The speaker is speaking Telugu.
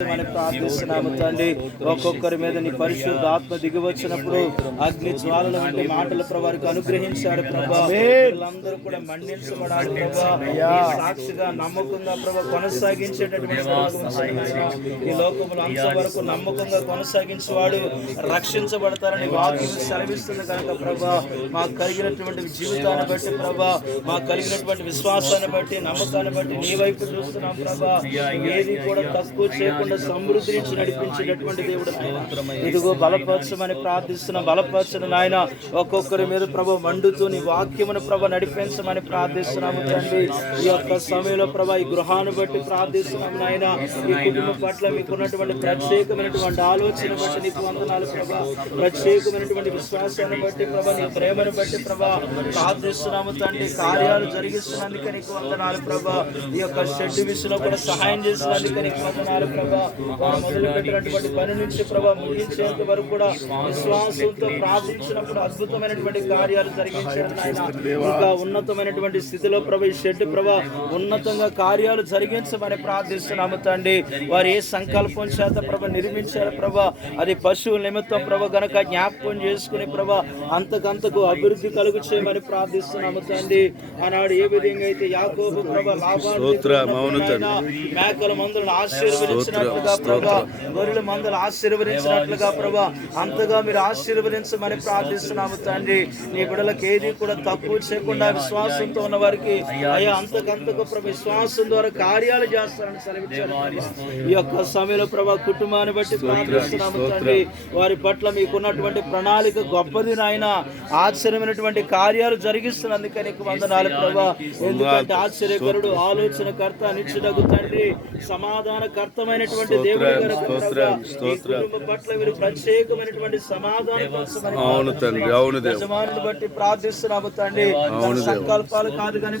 మనం ప్రార్థిస్తున్నాము తండ్రి. ఒక్కొక్కరి మీద నీ పరిశుద్ధ ఆత్మ దిగి వచ్చినప్పుడు అగ్ని జ్వాలల వంటి మాటలు వారికి అనుగ్రహించాడు ప్రభా. వీళ్ళందరూ కూడా మన్నించబడాలి ప్రభా. సాక్షిగా నమ్మకంగా ప్రభా కొనసాగించేటటువంటి ఈ లోకములు అంత వరకు నమ్మకంగా కొనసాగించేవాడు రక్షించబడతారని వాక్యం సెలవిస్తుంది కనుక ప్రభా, మాకు కలిగినటువంటి జీవితాన్ని బట్టి ప్రభా, మాకు కలిగినటువంటి విశ్వాసాన్ని బట్టి నమ్మకాన్ని బట్టి నీ వైపు చూస్తున్నాం ప్రభా. ఏది కూడా తక్కువ చేయకుండా సమృద్ధి నుంచి నడిపించేటటువంటి దేవుడు ఇదిగో బలపరచమని ప్రార్థిస్తున్నాం. బలపరచను నాయన. ఒక్కొక్కరి మీద ప్రభ మండుతూ నీ వాక్యమును ప్రభ నడిపించమని ప్రార్థిస్తున్నాము తండ్రి. ఈ యొక్క సమయంలో ప్రభ ఈ గృహాన్ని బట్టి ప్రార్థిస్తున్నాము నాయన. ఈ కుటుంబం పట్ల మీకున్నటువంటి ప్రత్యేకమైనటువంటి ఆలోచన బట్టి నీకు వందనాలు ప్రభ. ప్రత్యేకమైనటువంటి విశ్వాసాన్ని బట్టి ప్రభ, నీ ప్రేమను బట్టి ప్రభ ప్రార్థిస్తున్నాము తండ్రి. కార్యాలు జరిగిస్తున్నందుకే నీకు వందనాలు ప్రభ. ఈ యొక్క షెడ్ విషయంలో కూడా సహాయం చేసినందుకే నీకు వందనాలు ప్రభ. వారు మొదలు పెట్టినటువంటి పని నుంచి ప్రభా ముగించేంత వరకు కూడా విశ్వాసంతో ప్రార్థించినప్పుడు అద్భుతమైనటువంటి కార్యాలు జరిగించారు నాయన. ఇంకా ఉన్నతమైనటువంటి స్థితిలో ప్రభా ఈ షెడ్ ప్రభా ఉన్నతంగా కార్యాలు జరిగించమని ప్రార్థిస్తున్నాము తండ్రి. వారు ఏ సంకల్పం చేత ప్రభ నిర్మించారు ప్రభా, అది పశువుల నిమిత్తం ప్రభ గనక జ్ఞాపకం చేసుకుని ప్రభా అంతకంతకు అభివృద్ధి కలుగు చేయమని ప్రార్థిస్తున్నాము తండ్రి. ఆనాడు ఏ విధంగా అయితే యాకోబు ప్రభ లాభాలు మేకల మందులను ఆశీర్వదించినట్లుగా ప్రభా, గొర్రెల మందలు ఆశీర్వదించినట్లుగా ప్రభా అంతగా మీరు ఆశీర్వదించమని ప్రార్థిస్తున్నాము తండ్రి. నీ బిడ్డలకు ఏది కూడా తక్కువ చేయకుండా విశ్వాసంతో ఉన్న వారికి అయ్యా అంతకంతకు ప్రభు విశ్వాసం ద్వారా కార్యాలు చేస్తారని సెలవిచ్చారు. ఈ యొక్క సమయంలో ప్రభా కుటుంబాన్ని బట్టి ప్రార్థిస్తున్నాము తండ్రి. వారి పట్ల మీకున్నటువంటి ప్రణాళిక గొప్పది నాయన. ఆశ్చర్యమైనటువంటి కార్యాలు జరిగిస్తున్నందుకే నీకు వందనాలు ప్రభా. ఎందుకంటే ఆశ్చర్యకరుడు, ఆలోచనకర్త, నిత్యుడగు తండ్రి, సమాధానకర్తమైనటువంటి దేవుడు పట్ల మీరు ప్రత్యేకమైనటువంటి సమాధానం బట్టి ప్రార్థిస్తున్నాము తండ్రి. సంకల్పాలు కాదు కానీ